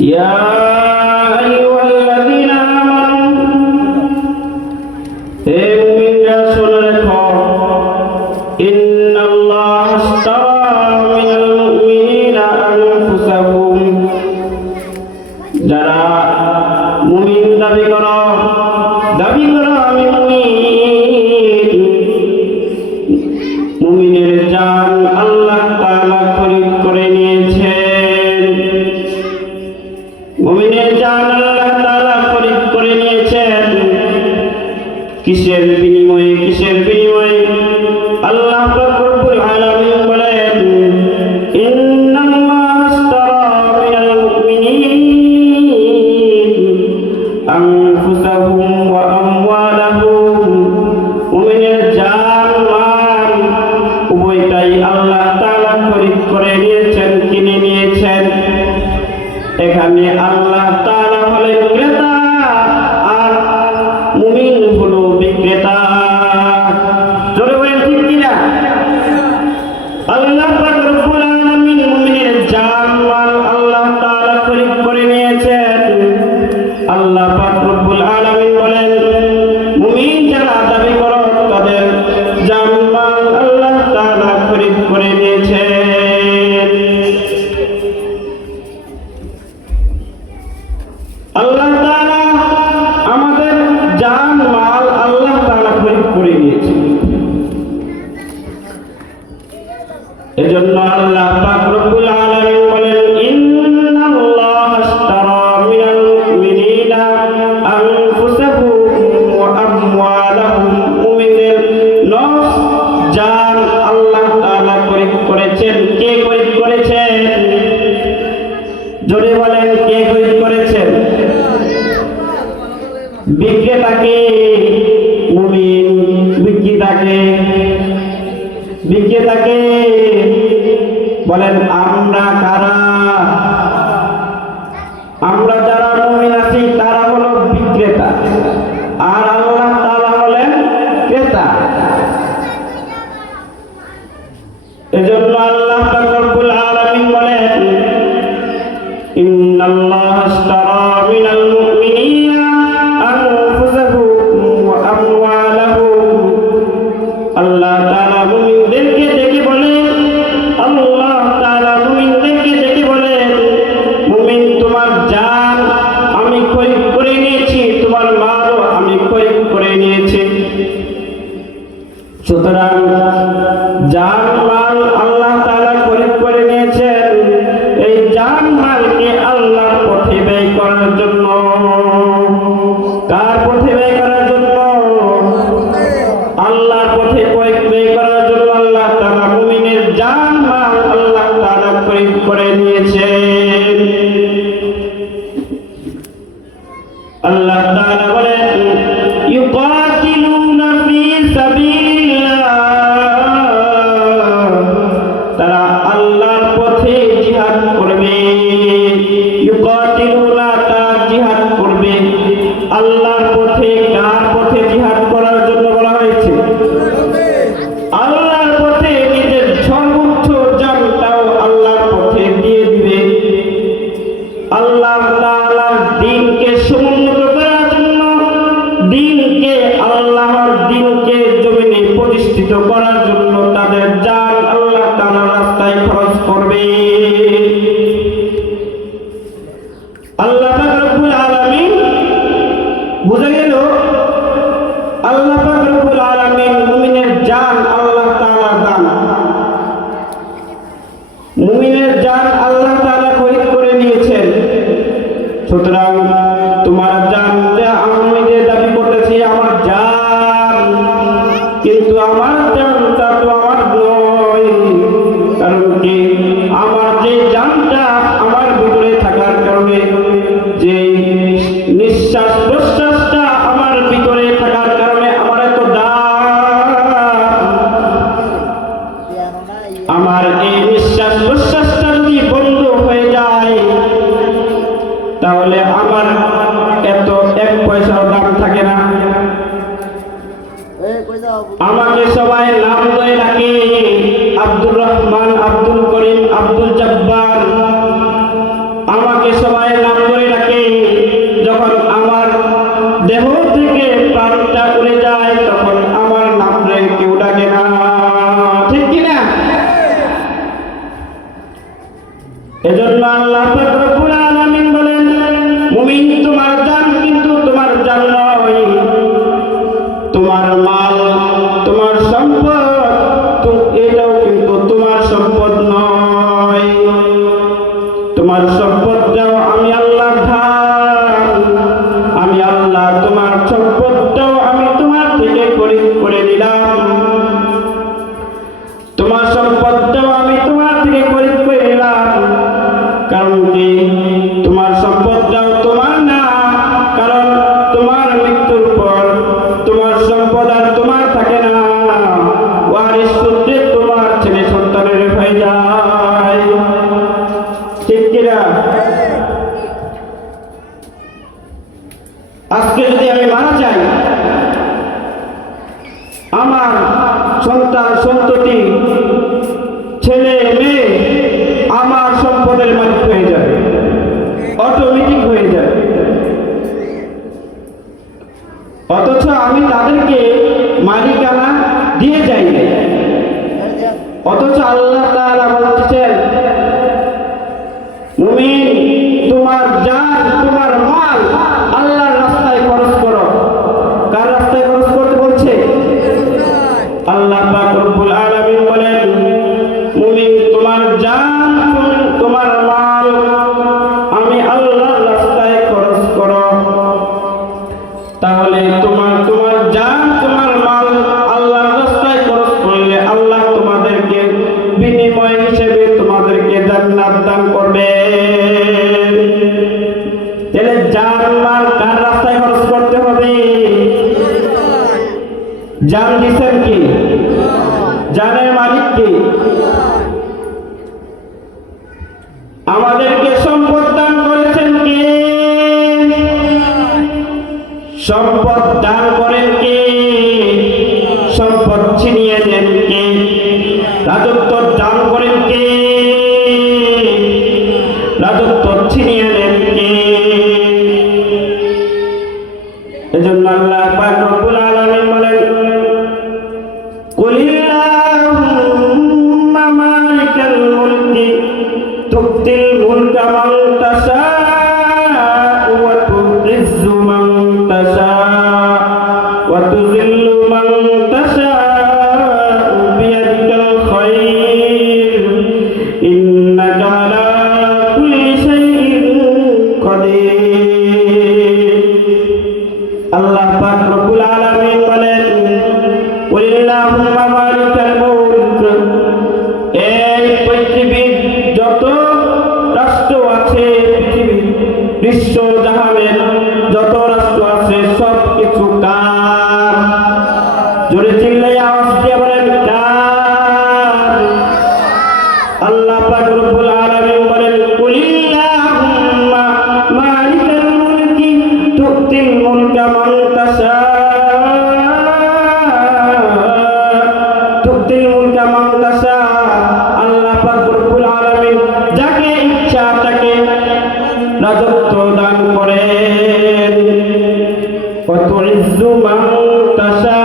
يا أيها الذين آمنوا إن الله اشترى من المؤمنين أنفسهم যারা মুমিন দাবি করো আমি মুমিন, মুমিনের জান আল্লাহ তাআলা খরিদ করে নিয়েছেন। মুমিনের জান আল্লাহ তাআলা খরিদ করে নিয়েছেন। কিসের বিনিময়ে? আল্লাহ রব্বুল আলামিন বলেন, ইন্নাল্লাহ আশতারা মিনাল মুমিনিন আনফুসাহুম ওয়া আমওয়ালাহুম। মুমিনের জান মাল উভয়টাই আল্লাহ তাআলা খরিদ করে নিয়েছেন, কিনে নিয়েছেন। এখানে আল্লাহ তাআলা হলেন ক্রেতা আর মুমিন হলো বিক্রেতা। জোরে বলেন ঠিক কিনা? আল্লাহ পাক রব্বুল আলামিন মুমিনের জান মাল আল্লাহ তাআলা খরিদ করে নিয়েছেন। আল্লাহ পাক রব্বুল আলামিন বলেন, মুমিন যারা দাবি করো তাদের জান মাল আল্লাহ তাআলা খরিদ করে নিয়েছেন। আল্লাহ তাআলা আমাদের জান মাল আল্লাহ তাআলা খরিদ করে নিয়েছেন। এজন্য আল্লাহ পাক রব্বুল আলামিন বলেন, ইন্নাল্লাহ আশতারা মিনাল মুমিনিনা আনফুসাহুম ওয়া আমওয়ালাহুম। মুমিনের নফস জান আল্লাহ তাআলা খরিদ করেছেন। কে খরিদ করেছেন? জোরে বলেন, কে খরিদ করেছেন? বিক্রেতাকে। মুমিন বিক্রেতাকে বলেন, আমরা কারা? আমরা যারা মুমিন আছি তারা হলো বিক্রেতা, আর আল্লাহ তাআলা হলেন ক্রেতা। এজন্য আল্লাহ রব্বুল আলামিন বলেন, ইন্নাল্লাহ আশতারা মিনাল মুমিনিনা আনফুসাহুম ওয়া আমওয়ালাহুম। আল্লাহ তাআলা মুমিনদেরকে ডেকে বলেন, মুমিন তোমার জান আমি খরিদ করে নিয়েছি, তোমার মালও আমি খরিদ করে নিয়েছি। সুতরাং জান মাল আল্লাহ তাআলা খরিদ করে নিয়েছেন। এই জান মালকে আল্লাহর পথে ব্যয় করার জন্য। কার পথে ব্যয় করার জন্য? আল্লাহর পথে ব্যয় করার জন্য আল্লাহ তাআলা মুমিনের জান মাল আল্লাহ তাআলা খরিদ করে নিয়েছেন। আল্লাহ তাআলা বলেন, ইউকাতিলুনা ফি সাবিলিল্লাহ। তারা আল্লাহর পথে জিহাদ করবে। ইউকাতিলুনা, তারা জিহাদ করবে আল্লাহর পথে। কার পথে জিহাদ করার জন্য বলা হয়েছে? আল্লাহর পথে। নিজের সর্বোচ্চ জানটাও আল্লাহর পথে দিয়ে দিবে। আল্লাহ তাআলার দ্বীনকে সমুন্নত করার জন্য, আল্লাহর দ্বীনকে জমিনে প্রতিষ্ঠিত করার জন্য তাদের জান আল্লাহ তাআলার রাস্তায় খরচ করবে। আল্লাহ পাক রব্বুল আলামিন, বুঝা গেল? আল্লাহ পাক রব্বুল আলামিন মুমিনের জান আল্লাহ তাআলা দান। মুমিনের জান আল্লাহ তাআলা খরিদ করে নিয়েছেন। সুতরাং তোমার জানটা আমি যে দাবি করতেছি আমার জান, কিন্তু আমার জানটা তো আমার নয়। কারণ কি? আমার যে জানটা আমার ভিতরে থাকার কারণে, যে নিঃশ্বাস প্রশ্বাসটা আমার ভিতরে থাকার কারণে আমার এত দাম। আমার এই নিঃশ্বাস প্রশ্বাসটা যদি বন্ধ হয়ে যায়, তাহলে আমার এত এক পয়সার দাম থাকে না। আমাকে সবাই নাম ধরে ডাকে, আব্দুর রহমান, আব্দুল করিম, আব্দুল জব্বার। আমাকে সবাই সবাই নাম করে ডাকে, যখন আমার দেহ থেকে প্রাণটা উড়ে যায় তখন আমার নাম রে কেউ ডাকে না, ঠিক কিনা? এজন্য আল্লাহ পাক রব্বুল আলামিন বলেন, মুমিন তোমার জান কিন্তু তোমার জান নয়, তোমার মাল তোমার সম্পদ এটাও কিন্তু তোমার সম্পদ নয়। তোমার সম্পদটাও আমি আল্লাহ ধান, আমি আল্লাহ তোমার সম্পদটাও আমি তোমার থেকে খরিদ করে নিলাম, তোমার সম্পদটাও আমি তোমার থেকে খরিদ করে নিলাম। কারণ কি? তোমার সম্পদটাও তোমার না, কারণ তোমার মৃত্যুর পর তোমার সম্পদ আর তোমার থাকে না, ওয়ারিস সূত্রে তোমার ছেলে সন্তানের হয়ে যায়, ঠিক কিনা? আজকে যদি আমি মারা যাই, আমার সন্তান সন্ততি ছেলে মেয়ে আমার সম্পদের মালিক হয়ে যাবে, অটোমেটিক হয়ে যাবে। অথচ আমি তাদেরকে মালিকানা দিয়ে যাই না। অথচ আল্লাহ তাআলা বলতেছেন, মুমিন তোমার জান তোমার মাল আল্লাহর রাস্তায় খরচ করো। কার রাস্তায় খরচ করতে বলছে? আল্লাহ পাক রব্বুল আলামিন বলেন, মুমিন তোমার জান তোমার মাল আমি আল্লাহর রাস্তায় খরচ করো। তাহলে তোমার জান তোমার মাল আল্লাহর রাস্তায় খরচ করলে আল্লাহ তোমাদেরকে বিনিময় হিসেবে তোমাদেরকে জান্নাত দান করবে। তাহলে জান মাল কার রাস্তায় খরচ করতে হবে? জান দিছেন কি? জানের মালিক কি? আমাদেরকে সম্পদ দান করেছেন কে? সম্পদ দান করেন কে? সম্পদ ছিনিয়ে নেন কে? রাজত্ব দান করেন কে? রাজত্ব ছিনিয়ে নেন কে? এজন্য আল্লাহ পাক রব্বুল আলামিন বলেন, কুলিল্লাহুম্মা মালিকাল মুলকি তু'তিল মুলকা মান তাশা'উ ওয়া তু'ইজ্জু মান তাশা'উ ওয়া তুযিল্লু মান তাশা'উ বিয়াদিকাল খায়র ইন্নাকা আলা কুল্লি শাইইন কাদির। আল্লাহ পাক রব্বুল আলামিন বলেন, কুলিল্লাহুম্মা মালিকাল মুলক, এই পৃথিবীর যত রাষ্ট্র আছে, পৃথিবীর বিশ্ব জাহানের যত রাষ্ট্র আছে সব কিছু কার? জোরে চিল্লাই আওয়াজ দিয়ে বলেন কার? আল্লাহ পাক রব্বুল আলামিন বলেন, কুলিল্লাহুম্মা মালিকাল মুলকি তু'তিল মুলকা মান তাশা', তু'তিল মুলকা মান তাশা'। আল্লাহ পাক রব্বুল আলামিন যাকে ইচ্ছা তাকে রাজত্ব দান করেন। ওয়া তু'ইজ্জু মান তাশা',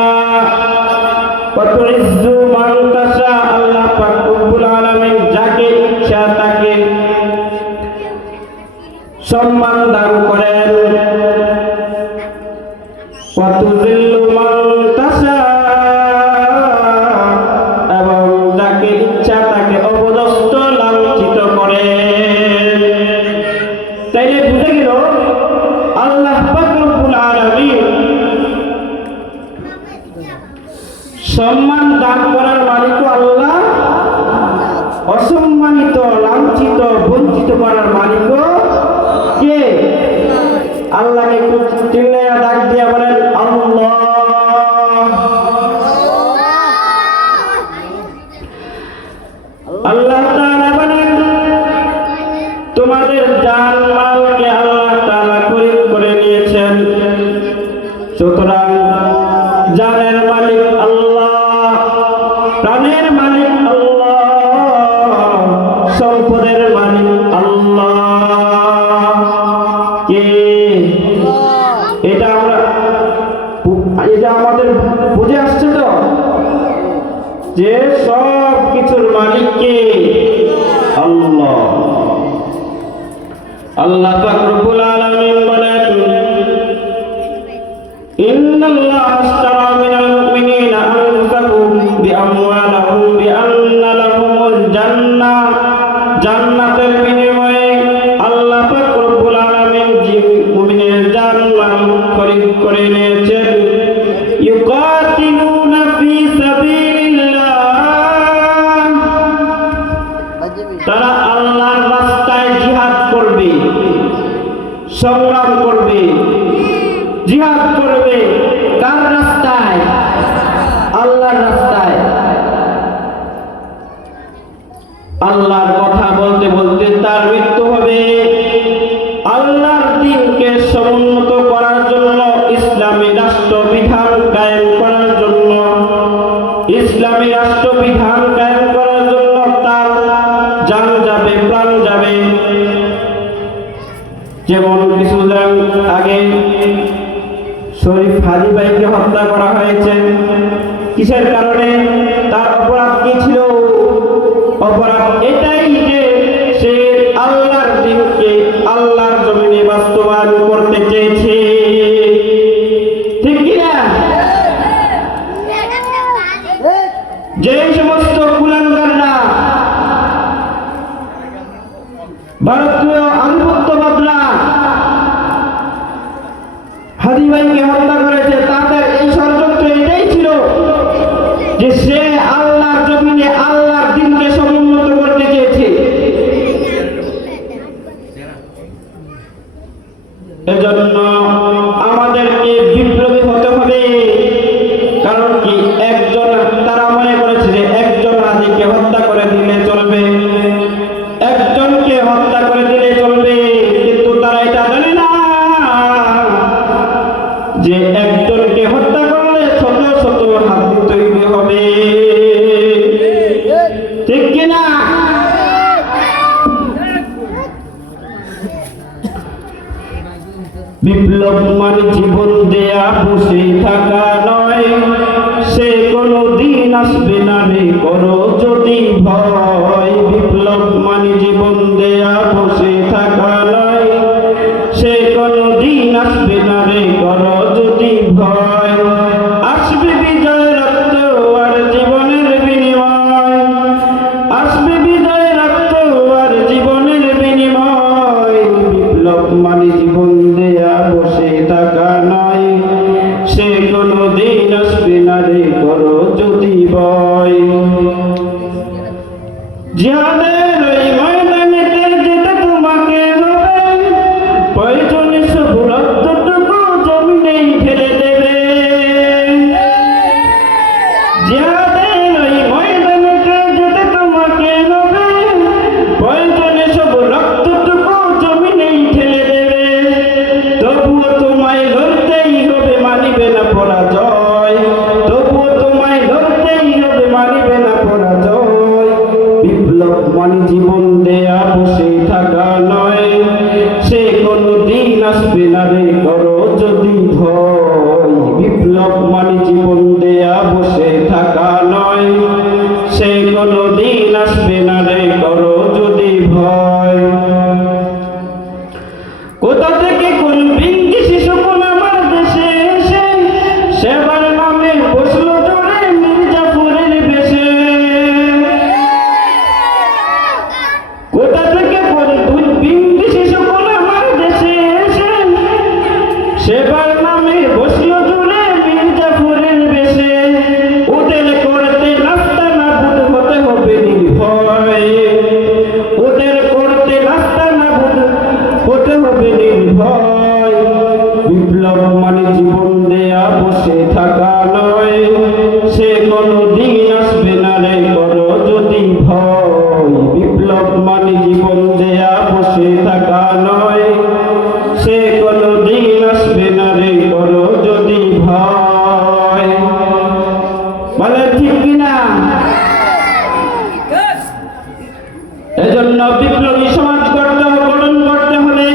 ওয়া তু'ইজ্জু মান তাশা'। আল্লাহ পাক রব্বুল আলামিন যাকে ইচ্ছা তাকে সম্মান দান করেন। ওয়া তুযিল্লু মান তাশা', এবং যাকে ইচ্ছা তাকে অপদস্থ লাঞ্ছিত করেন। তাইলে বুঝে গেল আল্লাহ পাক রব্বুল আলামিন সম্মান দান করার মালিক আল্লাহ, অসম্মানিত লাঞ্ছিত বঞ্চিত করার মালিক কে? আল্লাহকে একটু চিল্লাইয়া ডাক দিয়া বলেন আল্লাহ। আল্লাহ তাআলা বলেন, তোমাদের জান মালকে আল্লাহ তাআলা খরিদ করে নিয়েছেন, সুতরাং জানের মালিক আল্লাহ। কে? এটা আমাদের বুঝে আসছে তো যে সব কিছুর মালিক কে? আল্লাহ। আল্লাহ পাক রব্বুল আলামিন বলেন, ইন্নাল্লাহা আশতারা মিনাল মুমিনিনা আনফুসাহুম বিআমওয়ালিহিম বিআন্না লাহুমুল জান্নাহ। জান্নাতের বিনিময়ে আল্লাহ পাক রব্বুল আলামিন মুমিনের জান মাল খরিদ করে নিয়েছেন। ইউকাতিলুনা ফি সাবিলিল্লাহ, তারা আল্লাহর রাস্তায় জিহাদ করবে, সংগ্রাম করবে, জিহাদ করবে। কার রাস্তায়? আল্লাহর রাস্তায়। আল্লাহর কথা বলতে বলতে তার মৃত্যু হবে। আল্লাহর দ্বীনকে সমুন্নত করার জন্য, ইসলামী রাষ্ট্রবিধান কায়েম করার জন্য, ইসলামী রাষ্ট্রবিধান কায়েম করার জন্য তার জান যাবে, প্রাণ যাবে। যেমন কিছুদিন আগে শরীফ হাজী ভাইকে হত্যা করা হয়েছে। কিসের কারণে? তার অপরাধ কি ছিল? অপরাধ এটাই যে সে আল্লাহর দ্বীনকে আল্লাহর জমিনে বাস্তবায়ন করতে চেয়েছে। ঠিক কিনা? যে সমস্ত কুলাঙ্গাররা, ভারতীয় আধিপত্যবাদরা হাজী ভাইকে হত্যা করেছে, তাদের এই ষড়যন্ত্র এটাই ছিল যে সে আল্লাহর জমিনে আল্লাহর দ্বীনকে সমুন্নত করতে চেয়েছে। এজন্য আমাদেরকে বিপ্লবী হতে হবে। কারণ কি, তারা মনে করেছে যে একজন হাজীকে হত্যা করে দিলে চলবে, একজনকে হত্যা করে দিলে চলবে, কিন্তু তারা এটা জানে না যে একজনকে হত্যা করলে শত শত হাতি তৈরি হবে। ঠিক কিনা? বিপ্লব মানে জীবন দেয়া, বসে থাকা নয়। সে কোনো দিন আসবে না রে, করো যদি ভয়। বিপ্লব মানে জীবন দেয়া, বসে থাকা নয়। সে কোনো দিন আসবে না রে, করো যদি ভয়। আসবে বিজয়, রক্ত আর জীবনের বিনিময়। আসবে বিজয়, রক্ত আর জীবনের বিনিময়। বিপ্লব মানে জীবন দেয়া, বসে থাকা নয়। সে কোনো দিন আসবে না রে, করো যদি ভয়। জিহাদের ওই ময়দানেতে যেতে তোমাকে হবে, প্রয়োজনে সব রক্তটুকু জমিনেই ঢেলে দেবে। জিহাদের ওই ময়দানেতে যেতে তোমাকে হবে, প্রয়োজনে সব রক্তটুকু জমিনেই ঢেলে দেবে। তবুও তোমায় লড়তেই হবে, মানিবে না পরাজয়। তবুও তোমায় লড়তেই হবে, মানিবে না পরাজয়। বিপ্লব মানে জীবন দেয়া, বসে থাকা নয়। সে কোনো দিন আসবে না রে, করো যদি ভয়। বিপ্লব মানে জীবন দেয়া, বসে থাকা নয়। সে কোনো দিন আসবে না রে, করো যদি ভয়। কোথা থেকে কোন বিঙ্গি শিশু কোন আমার দেশে এসে সেবার নামে বসলো জোরে মির্জাপুরের বেশে। কোথা থেকে কোন বিঙ্গি শিশু কোন আমার দেশে এসে সেবার নামে বসলো জোরে মির্জাপুরের বেশে। ওদের করতে নাস্তা নাবুদ হতে হবে নির্ভয়। ওদের করতে নাস্তা নাবুদ হতে হবে নির্ভয়। বিপ্লব মানে জীবন দেয়া, বসে থাকা নয়। সে কোনো দিন আসবে না রে, করো যদি ভয়। বিপ্লব মানে জীবন দেয়া, বসে থাকা নয়। সে কোনো দিন আসবে না রে, করো যদি ভয়। বলে ঠিক কিনা? এজন্য বিপ্লবী সমাজ গঠন করতে হলে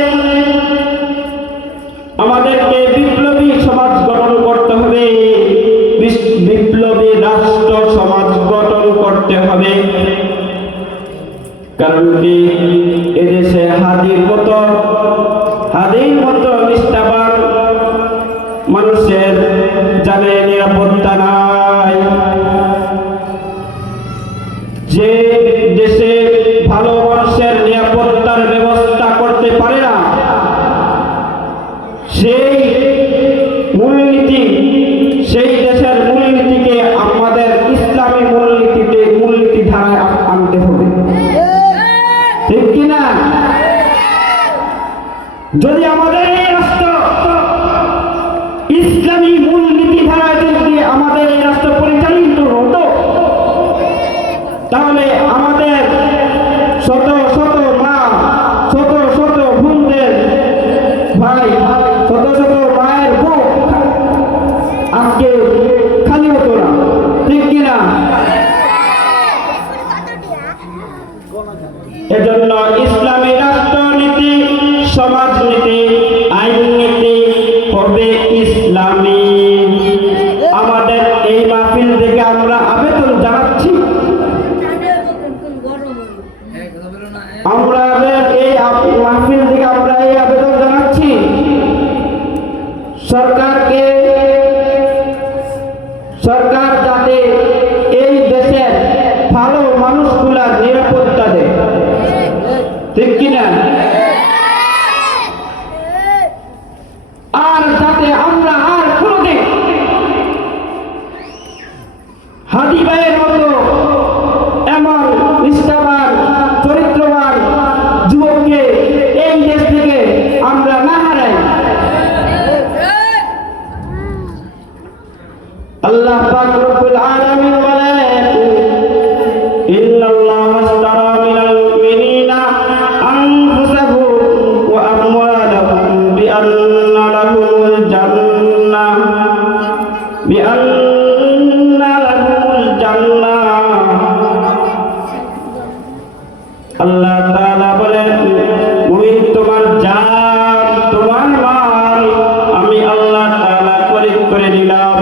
যদি আমাদের এই রাষ্ট্র ইসলামী মূলনীতি ধারায় যদি আমাদের এই রাষ্ট্র পরিচালিত হতো, তাহলে আমাদের শত শত মা, শত শত বোনদের ভাই, শত শত মায়ের বুক আজকে খালি হতো না, ঠিক কিনা? এজন্য ইসলামী রাষ্ট্রনীতি, সমাজনীতি, আইননীতি হবে ইসলামী। আমাদের এই মাহফিল থেকে আমরা আবেদন জানাচ্ছি, আমরা এই মাহফিল থেকে আমরা এই আবেদন জানাচ্ছি সরকারকে, সরকার যাতে এই দেশের ভালো মানুষগুলার নিরাপত্তা দেয়, ঠিক কিনা? আর যাতে আমরা আর কোনোদিন হাদি ভাইয়ের মতো এমন নিষ্ঠাবান চরিত্রবান যুবককে এই দেশ থেকে আমরা না হারাই। আল্লাহ পাক রব্বুল আলামিন বলেন, ইন্নাল্লাহা আশতারা মিনাল মুমিনিনা আনফুসাহুম ওয়া আমওয়ালাহুম বিআন্না লাহুমুল জান্নাহ, বিআন্না লাহুমুল জান্নাহ। আল্লাহ তাআলা বলেন, মুমিন তোমার জান, তোমার মাল আমি আল্লাহ তাআলা খরিদ করে দিলাম,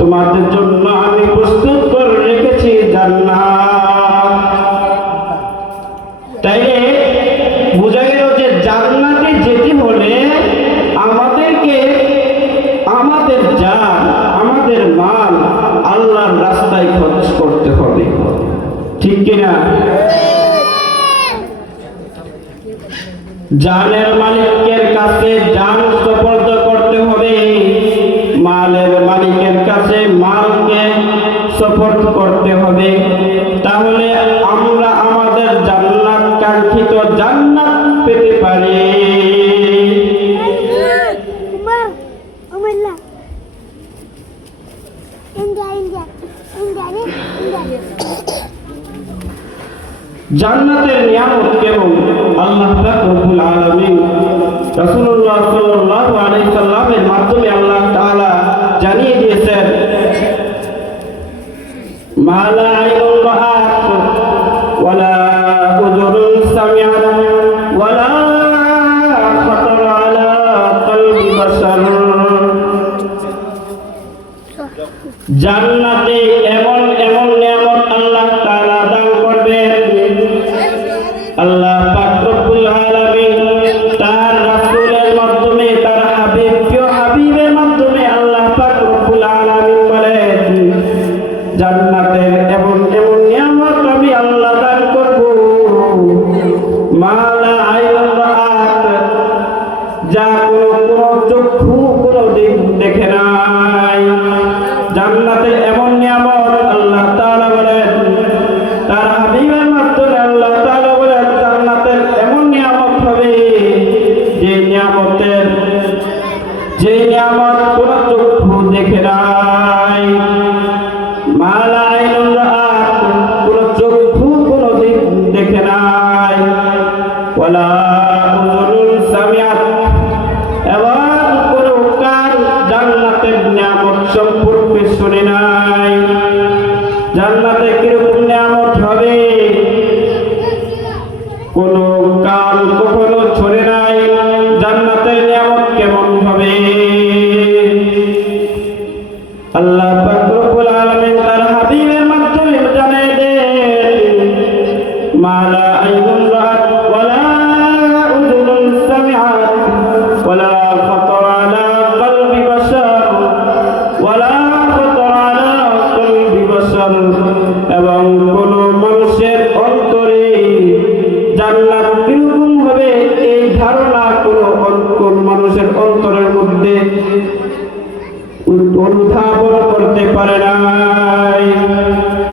তোমাদের জন্য আমি প্রস্তুত করে রেখেছি জান্নাত। তাইলে বোঝা গেল যে জান্নাতে যেতে হলে আমাদেরকে আমাদের জান, আমাদের মাল আল্লাহর রাস্তায় খরচ করতে হবে, ঠিক কিনা? জানের মালিকের কাছে জান সুপর্দ করতে হবে, মালের মালিকের কাছে মালকে সুপর্দ করতে হবে। তাহলে আমরা আমাদের জান্নাত কাঙ্ক্ষিত জান্নাত পেতে পারি। জান্নাতের নিয়ামত কেবল আল্লাহ পাক রব্বুল আলামিন রাসূলুল্লাহ সাল্লাল্লাহু আলাইহি সাল্লামের মাধ্যমে আল্লাহ তাআলা জানিয়ে দিয়েছেন, মা লা আইনুন রাআত ওয়ালা উযুনুন সামিআত ওয়ালা খাতারা আলা কলবি বাশার। জান্নাতে এমন এমন নিয়ামত আল্লাহ তাআলা দান করবেন, আল্লাহ পাক রব্বুল আলামিন তার রাসূলের মাধ্যমে, তার হাবিব, প্রিয় হাবিবের মাধ্যমে আল্লাহ পাক রব্বুল আলামিন বলেন, জান্নাতের এমন এমন নিয়ামত আমি আল্লাহ দান করব, মা লা আইনুন রাআত, যা